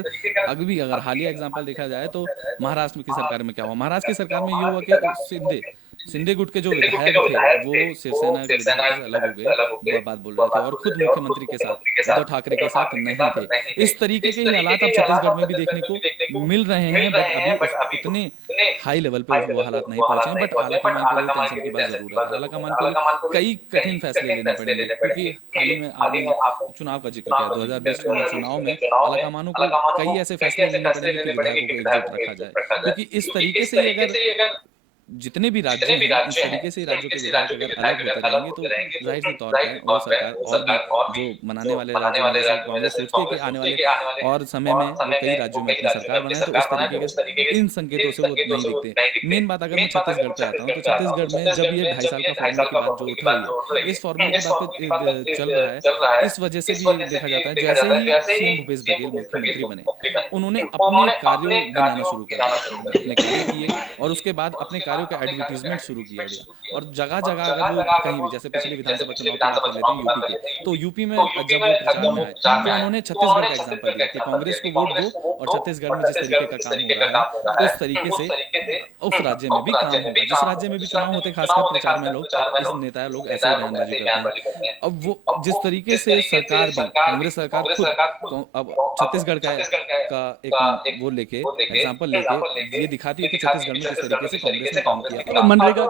अगर हालिया एग्जांपल देखा जाए तो महाराष्ट्र की सरकार में क्या हुआ, महाराष्ट्र की सरकार में ये हुआ कि शिंदे गुट के जो विधायक थे वो शिवसेना के विधायक से अलग हो गए, वो बात बोल रहे थे और खुद मुख्यमंत्री के साथ उद्धव ठाकरे के साथ नहीं थे। इस तरीके के हालात अब छत्तीसगढ़ में भी देखने को मिल रहे हैं, बट अभी इतने हाई लेवल पे वो हालात नहीं पहुंचे हैं। बट आलाकमान के लिए टेंशन की बात जरूर है। आलाकमान को कई कठिन फैसले लेने पड़ेंगे, क्योंकि हाल ही में आपने चुनाव का जिक्र किया, 2020 के चुनाव में आलाकमानों को कई ऐसे फैसले लेने पड़ेंगे कि विधायकों को एकजुट रखा जाए, क्योंकि इस तरीके से अगर जितने भी राज्य हैं इस तरीके से राज्यों के विधायक अगर अलग होते रहेंगे तो जाहिर सी तौर पर वो सरकार और भी जो बनाने वाले राज्य कांग्रेस सोचती है कि आने वाले और समय में वो कई राज्यों में अपनी सरकार बनाए, तो इस तरीके के इन संकेतों से वो नहीं दिखते। मेन बात अगर मैं छत्तीसगढ़ पे आता हूँ तो छत्तीसगढ़ में जब ये 2.5 साल का फॉर्मूला की बात जो उठ रही है, इस फॉर्मूले की बात चल रहा है, इस वजह से भी देखा जाता है जैसे ही सीएम भूपेश बघेल मुख्यमंत्री बने उन्होंने अपने कार्यों गिनाना शुरू किया, अपने कार्य किए और उसके बाद अपने कार्यों का एडवर्टीजमेंट शुरू किया गया और जगह जगह अगर वो कहीं भी, जैसे पिछले विधानसभा चुनाव की बात कर लेते हैं यूपी के, तो यूपी में जब वो प्रचार में आए तो उन्होंने छत्तीसगढ़ का एग्जांपल दिया कि कांग्रेस को वोट दो और छत्तीसगढ़ में जिस तरीके का काम हो रहा है उस तरीके से उस राज्य में भी काम होगा। जिस राज्य में भी चुनाव होते खासकर प्रचार में लोग इस नेता लोग ऐसे ही बयानबाजी करते हैं। अब वो जिस तरीके से सरकार भी कांग्रेस सरकार खुद अब छत्तीसगढ़ का एक वो लेके एग्जाम्पल लेके ये दिखाती है कि छत्तीसगढ़ में किस तरीके से कांग्रेस ने काम किया। मनरेगा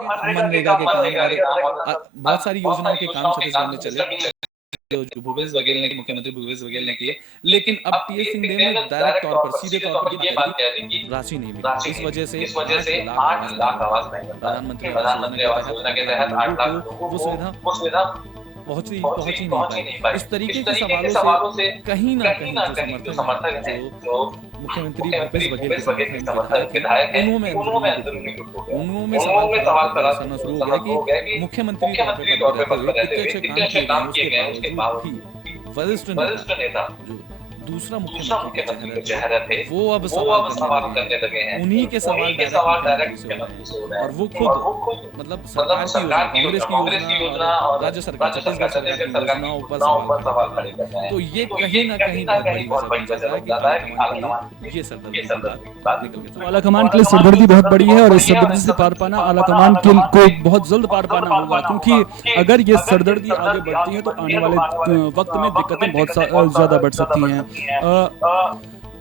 के काम और बहुत सारी योजनाओं के काम छत्तीसगढ़ में चले जो भूपेश बघेल ने, मुख्यमंत्री भूपेश बघेल ने किए, लेकिन अब टीएस सिंहदेव ने डायरेक्ट तौर पर सीधे तौर पर बात की राशि नहीं मिली। इस वजह से 8 लाख आवास प्रधानमंत्री आवास योजना के तहत लोगों को वो सुविधा पहुंच ही नहीं पाई। इस तरीके के सवालों से कहीं ना कहीं जो समर्थक जो मुख्यमंत्री भूपेश बघेल के विधायक हैं उनमें सवाल करना शुरू हो गया कि मुख्यमंत्री तौर पर इतने अच्छे काम किए गए उसके बावजूद भी वरिष्ठ नेता जो दूसरा मुख्यमंत्री के चेहरे थे वो अब सवाल करने लगे हैं। उन्हीं के सवाल डायरेक्ट और वो खुद मतलब सरकार की कांग्रेस की योजना और राज्य सरकार छत्तीसगढ़ सरकार की योजनाओं पर सवाल खड़े करते हैं। तो ये कहीं ना कहीं बहुत बड़ी वजह बन जाता है कि आलाकमान ये सरदर्दी निकल के आलाकमान के लिए सरदर्दी बहुत बड़ी है और इस सरदर्दी से पार पाना आलाकमान को बहुत जल्द पार पाना होगा, क्योंकि अगर ये सरदर्दी आगे बढ़ती है तो आने वाले वक्त में दिक्कतें बहुत ज्यादा बढ़ सकती हैं।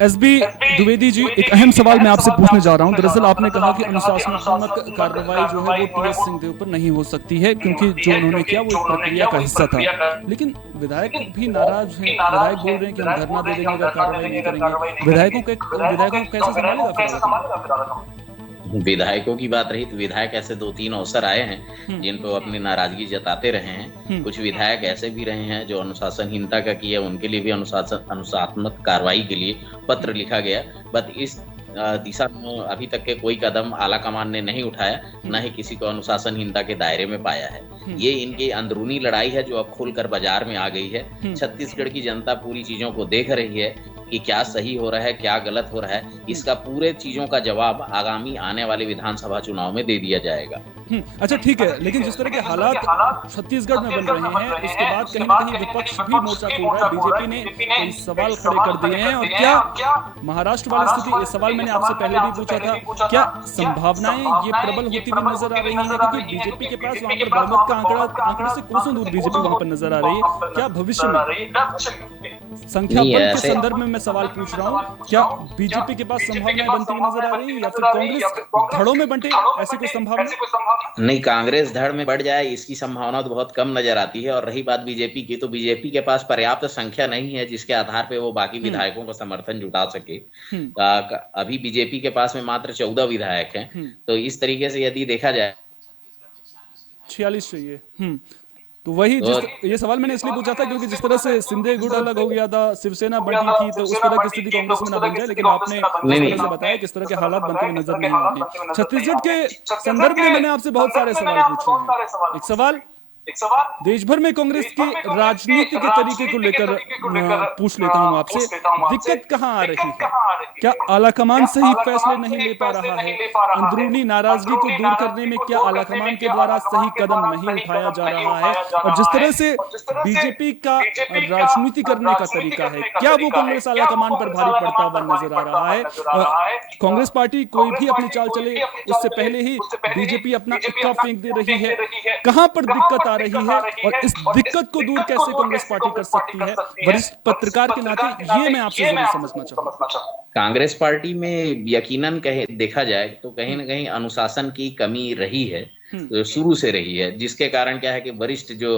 एसबी द्विवेदी जी, एक अहम सवाल मैं आपसे पूछने जा रहा हूं। दरअसल आपने कहा कि अनुशासनात्मक कार्रवाई जो है वो टीएस सिंहदेव पर नहीं हो सकती है क्योंकि जो उन्होंने किया वो एक प्रक्रिया का हिस्सा था, लेकिन विधायक भी नाराज हैं। विधायक बोल रहे हैं कि हम धरना दे देंगे अगर कार्रवाई नहीं करेंगे। विधायकों को कैसे संभालेगा? विधायकों की बात रही तो विधायक ऐसे 2-3 अवसर आए हैं जिन पर अपनी नाराजगी जताते रहे हैं। कुछ विधायक ऐसे भी रहे हैं जो अनुशासनहीनता का किया, उनके लिए भी अनुशासनात्मक कार्रवाई के लिए पत्र लिखा गया। बट इस दिशा में अभी तक के कोई कदम आलाकमान ने नहीं उठाया, न ही किसी को अनुशासनहीनता के दायरे में पाया है। ये इनकी अंदरूनी लड़ाई है जो अब खुलकर बाजार में आ गई है। छत्तीसगढ़ की जनता पूरी चीजों को देख रही है कि क्या सही हो रहा है, क्या गलत हो रहा है, इसका पूरे चीजों का जवाब आगामी आने वाले विधानसभा चुनाव में दे दिया जाएगा। अच्छा ठीक है, लेकिन जिस तरह के हालात छत्तीसगढ़ में बन रहे हैं उसके बाद कहीं ना कहीं विपक्ष भी मोर्चा खोल रहा है, बीजेपी ने कई सवाल खड़े कर दिए हैं। और क्या महाराष्ट्र वाली स्थिति, ये सवाल मैंने आपसे पहले भी पूछा था, क्या संभावनाएं ये प्रबल होती हुई नजर आ रही है? क्योंकि बीजेपी के पास वहां पर बहुमत का आंकड़े से कोसों दूर बीजेपी वहां पर नजर आ रही है। क्या भविष्य में संख्या बल के संदर्भ में मैं सवाल पूछ रहा हूँ, क्या बीजेपी के पास संभावनाएं बनती हुई नजर आ रही है या फिर कांग्रेस धड़ों में बंटे, ऐसी कोई संभावना? नहीं, कांग्रेस धड़ में बढ़ जाए इसकी संभावना तो बहुत कम नजर आती है। और रही बात बीजेपी की, तो बीजेपी के पास पर्याप्त संख्या नहीं है जिसके आधार पे वो बाकी विधायकों का समर्थन जुटा सके। अभी बीजेपी के पास में मात्र 14 विधायक हैं। तो इस तरीके से यदि देखा जाए 46 चाहिए। तो वही ये सवाल मैंने इसलिए पूछा था क्योंकि जिस तरह से सिंधे गुट अलग हो गया था, शिवसेना बंटी थी, तो उस तरह की स्थिति कांग्रेस में ना बन जाए। लेकिन आपने जिस तरह से बताया किस तरह के हालात बनते हुए नजर नहीं आ रहे हैं। छत्तीसगढ़ के संदर्भ में मैंने आपसे बहुत सारे सवाल पूछे हैं। एक सवाल देश भर में कांग्रेस की राजनीति के तरीके को लेकर पूछ लेता हूं आपसे, दिक्कत कहां आ रही है? क्या आलाकमान सही फैसले नहीं ले पा रहा है? अंदरूनी नाराजगी को दूर करने में क्या आलाकमान के द्वारा सही कदम नहीं उठाया जा रहा है? और जिस तरह से बीजेपी का राजनीति करने का तरीका है, क्या वो कांग्रेस आलाकमान पर भारी पड़ता हुआ नजर आ रहा है? कांग्रेस पार्टी कोई भी अपनी चाल चले उससे पहले ही बीजेपी अपना इक्का फेंक दे रही है। कहां पर दिक्कत आ रही है और इस दिक्कत को दूर कैसे कांग्रेस पार्टी कर सकती है? वरिष्ठ पत्रकार के नाते ये मैं आपसे जरूर समझना चाहूंगा। कांग्रेस पार्टी में यकीनन देखा जाए तो कहीं ना कहीं अनुशासन की कमी रही है, तो शुरू से रही है, जिसके कारण क्या है कि वरिष्ठ जो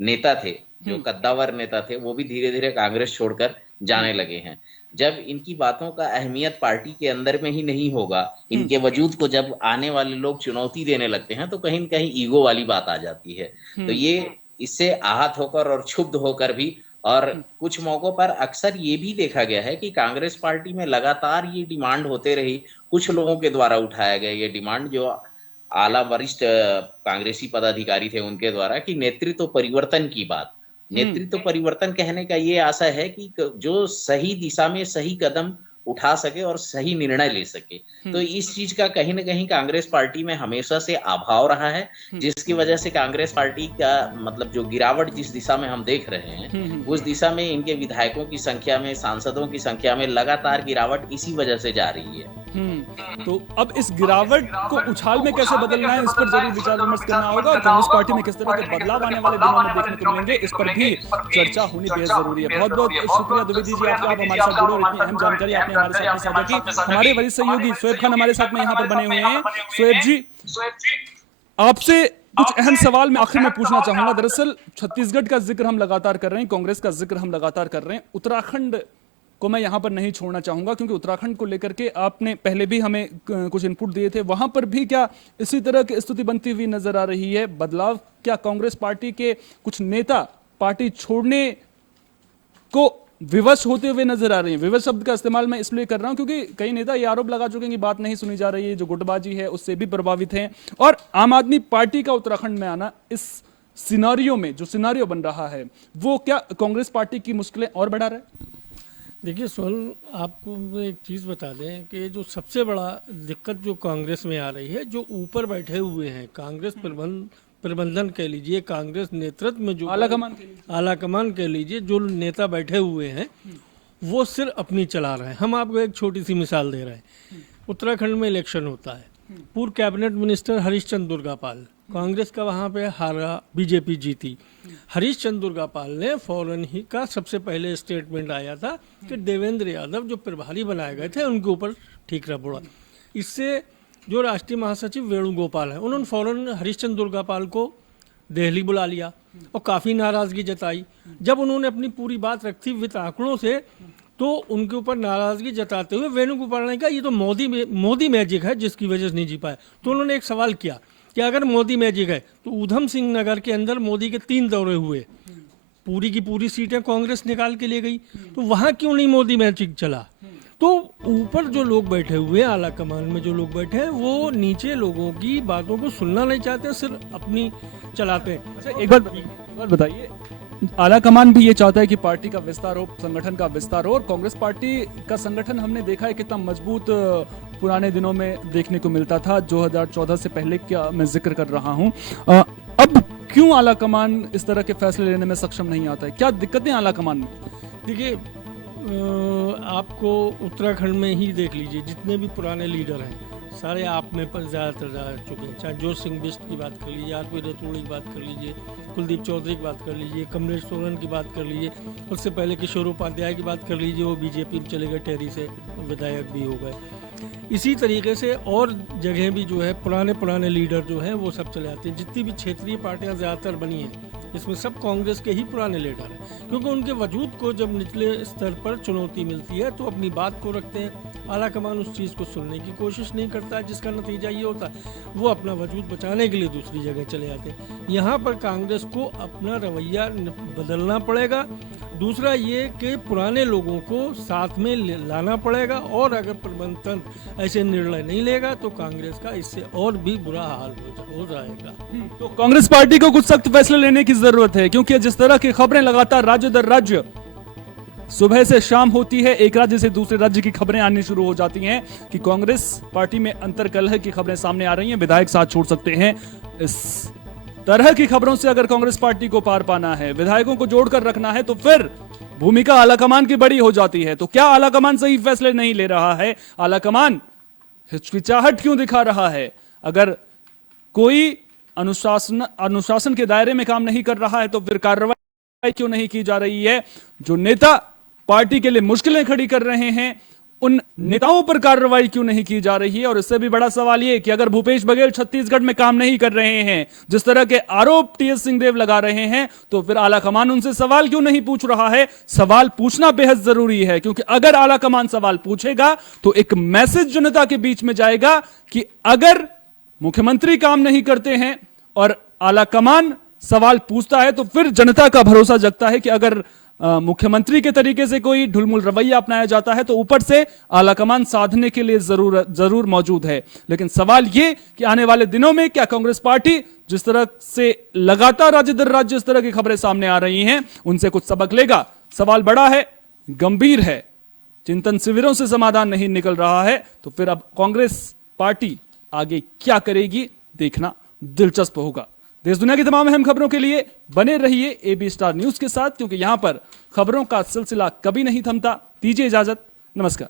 नेता थे, जो कद्दावर नेता थे, वो भी धीरे धीरे कांग्रेस छोड़कर जाने लगे हैं। जब इनकी बातों का अहमियत पार्टी के अंदर में ही नहीं होगा, इनके वजूद को जब आने वाले लोग चुनौती देने लगते हैं, तो कहीं न कहीं ईगो वाली बात आ जाती है। तो ये इससे आहत होकर और क्षुब्ध होकर भी, और कुछ मौकों पर अक्सर ये भी देखा गया है कि कांग्रेस पार्टी में लगातार ये डिमांड होते रही, कुछ लोगों के द्वारा उठाया गया ये डिमांड, जो आला वरिष्ठ कांग्रेसी पदाधिकारी थे उनके द्वारा, कि नेतृत्व परिवर्तन की बात। नेतृत्व परिवर्तन कहने का ये आशय है कि जो सही दिशा में सही कदम उठा सके और सही निर्णय ले सके। तो इस चीज का कहीं ना कहीं कांग्रेस पार्टी में हमेशा से अभाव रहा है, जिसकी वजह से कांग्रेस पार्टी का मतलब जो गिरावट जिस दिशा में हम देख रहे हैं, उस दिशा में इनके विधायकों की संख्या में, सांसदों की संख्या में लगातार गिरावट इसी वजह से जा रही है। तो अब इस गिरावट को उछाल में कैसे बदलना है, इस पर जरूर विचार विमर्श करना होगा। और कांग्रेस पार्टी में किस तरह के बदलाव आने वाले दिनों में देखने को मिलेंगे, इस पर भी चर्चा होनी बेहद जरूरी है। बहुत बहुत शुक्रिया द्विवेदी जी, आप हमारे साथ जुड़े और इतनी अहम जानकारी आपने हमारे साथ साझा की। हमारे वरिष्ठ सहयोगी शोएब खान हमारे साथ में यहाँ पर बने हुए हैं। शोएब जी, आपसे कुछ अहम सवाल मैं आखिर में पूछना चाहूंगा। दरअसल छत्तीसगढ़ का जिक्र हम लगातार कर रहे हैं, कांग्रेस का जिक्र हम लगातार कर रहे हैं, उत्तराखंड को मैं यहां पर नहीं छोड़ना चाहूंगा, क्योंकि उत्तराखंड को लेकर के आपने पहले भी हमें कुछ इनपुट दिए थे। वहां पर भी क्या इसी तरह की स्थिति बनती हुई नजर आ रही है? बदलाव क्या कांग्रेस पार्टी के कुछ नेता पार्टी छोड़ने को विवश होते हुए नजर आ रहे हैं? विवश शब्द का इस्तेमाल मैं इसलिए कर रहा हूं क्योंकि कई नेता ये आरोप लगा चुके हैं कि बात नहीं सुनी जा रही है, जो गुटबाजी है उससे भी प्रभावित हैं। और आम आदमी पार्टी का उत्तराखंड में आना इस सिनारियो में, जो सिनारियो बन रहा है, वो क्या कांग्रेस पार्टी की मुश्किलें और बढ़ा रहा है? देखिए सोहन, आपको एक चीज़ बता दें कि जो सबसे बड़ा दिक्कत जो कांग्रेस में आ रही है, जो ऊपर बैठे हुए हैं कांग्रेस प्रबंधन कह लीजिए, कांग्रेस नेतृत्व में जो आलाकमान कह लीजिए, जो नेता बैठे हुए हैं, वो सिर्फ अपनी चला रहे हैं। हम आपको एक छोटी सी मिसाल दे रहे हैं। उत्तराखंड में इलेक्शन होता है, पूर्व कैबिनेट मिनिस्टर हरीशचंद्र दुर्गापाल, कांग्रेस का वहाँ पे हारा, बीजेपी जीती। हरीशचंद्र दुर्गापाल ने फौरन ही का सबसे पहले स्टेटमेंट आया था कि देवेंद्र यादव जो प्रभारी बनाए गए थे उनके ऊपर ठीक रहा पड़ा। इससे जो राष्ट्रीय महासचिव वेणुगोपाल हैं, उन्होंने फौरन हरीशचंद्र दुर्गापाल को दिल्ली बुला लिया और काफ़ी नाराज़गी जताई। जब उन्होंने अपनी पूरी बात रखी विद आंकड़ों से, तो उनके ऊपर नाराज़गी जताते हुए वेणुगोपाल ने कहा ये तो मोदी मैजिक है जिसकी वजह से नहीं जी पाए। तो उन्होंने एक सवाल किया कि अगर मोदी मैजिक है तो ऊधम सिंह नगर के अंदर मोदी के 3 दौरे हुए, पूरी की पूरी सीटें कांग्रेस निकाल के ले गई, तो वहाँ क्यों नहीं मोदी मैजिक चला? तो ऊपर जो लोग बैठे हुए हैं, आला कमान में जो लोग बैठे हैं, वो नीचे लोगों की बातों को सुनना नहीं चाहते, सिर्फ अपनी चलाते हैं। अच्छा, एक बात बताइए, आला कमान भी ये चाहता है कि पार्टी का विस्तार हो, संगठन का विस्तार हो, और कांग्रेस पार्टी का संगठन हमने देखा है कितना मजबूत पुराने दिनों में देखने को मिलता था, 2014 से पहले का मैं जिक्र कर रहा हूं। अब क्यों आला कमान इस तरह के फैसले लेने में सक्षम नहीं आता है? क्या दिक्कतें आला कमान में? देखिए, आपको उत्तराखंड में ही देख लीजिए, जितने भी पुराने लीडर हैं सारे आप में पर ज़्यादातर जा चुके हैं। चाहे जोश सिंह बिष्ट की बात कर लीजिए, आर.पी. रतूड़ी की बात कर लीजिए, कुलदीप चौधरी की बात कर लीजिए, कमलेश सोरेन की बात कर लीजिए, उससे पहले किशोर उपाध्याय की बात कर लीजिए, वो बीजेपी में चले गए, टेहरी से विधायक भी हो गए। इसी तरीके से और जगह भी जो है पुराने लीडर जो हैं वो सब चले आते हैं। जितनी भी क्षेत्रीय पार्टियां ज़्यादातर बनी हैं इसमें सब कांग्रेस के ही पुराने लीडर हैं, क्योंकि उनके वजूद को जब निचले स्तर पर चुनौती मिलती है तो अपनी बात को रखते हैं। आला कमान उस चीज़ को सुनने की कोशिश नहीं करता है, जिसका नतीजा ये होता है वो अपना वजूद बचाने के लिए दूसरी जगह चले जाते हैं। यहाँ पर कांग्रेस को अपना रवैया बदलना पड़ेगा। दूसरा ये कि पुराने लोगों को साथ में लाना पड़ेगा, और अगर प्रबंधन ऐसे निर्णय नहीं लेगा तो कांग्रेस का इससे और भी बुरा हाल हो जाएगा। तो कांग्रेस पार्टी को कुछ सख्त फैसले लेने की जरूरत है, क्योंकि जिस तरह की खबरें लगातार राज्य दर राज्य सुबह से शाम होती है, एक राज्य से दूसरे राज्य की खबरें आनी शुरू हो जाती हैं कि कांग्रेस पार्टी में अंतर्कलह की खबरें सामने आ रही हैं, विधायक साथ छोड़ सकते हैं। इस तरह की खबरों से अगर कांग्रेस पार्टी को पार पाना है, विधायकों को जोड़कर रखना है, तो फिर भूमिका आलाकमान की बड़ी हो जाती है। तो क्या आलाकमान सही फैसले नहीं ले रहा है? आलाकमान हिचकिचाहट क्यों दिखा रहा है? अगर कोई अनुशासन के दायरे में काम नहीं कर रहा है तो फिर कार्रवाई क्यों नहीं की जा रही है? जो नेता पार्टी के लिए मुश्किलें खड़ी कर रहे हैं उन नेताओं पर कार्रवाई क्यों नहीं की जा रही है? और इससे भी बड़ा सवाल यह कि अगर भूपेश बघेल छत्तीसगढ़ में काम नहीं कर रहे हैं, जिस तरह के आरोप टीएस सिंहदेव लगा रहे हैं, तो फिर आला कमान उनसे सवाल क्यों नहीं पूछ रहा है? सवाल पूछना बेहद जरूरी है, क्योंकि अगर आला कमान सवाल पूछेगा तो एक मैसेज जनता के बीच में जाएगा कि अगर मुख्यमंत्री काम नहीं करते हैं और आला कमान सवाल पूछता है तो फिर जनता का भरोसा जगता है कि अगर मुख्यमंत्री के तरीके से कोई ढुलमुल रवैया अपनाया जाता है तो ऊपर से आलाकमान साधने के लिए जरूर मौजूद है। लेकिन सवाल ये कि आने वाले दिनों में क्या कांग्रेस पार्टी जिस तरह से लगातार राज्य दर राज्य इस तरह की खबरें सामने आ रही हैं उनसे कुछ सबक लेगा? सवाल बड़ा है, गंभीर है, चिंतन शिविरों से समाधान नहीं निकल रहा है। तो फिर अब कांग्रेस पार्टी आगे क्या करेगी, देखना दिलचस्प होगा। देश दुनिया की तमाम अहम खबरों के लिए बने रहिए AB स्टार न्यूज के साथ, क्योंकि यहां पर खबरों का सिलसिला कभी नहीं थमता। दीजिए इजाजत, नमस्कार।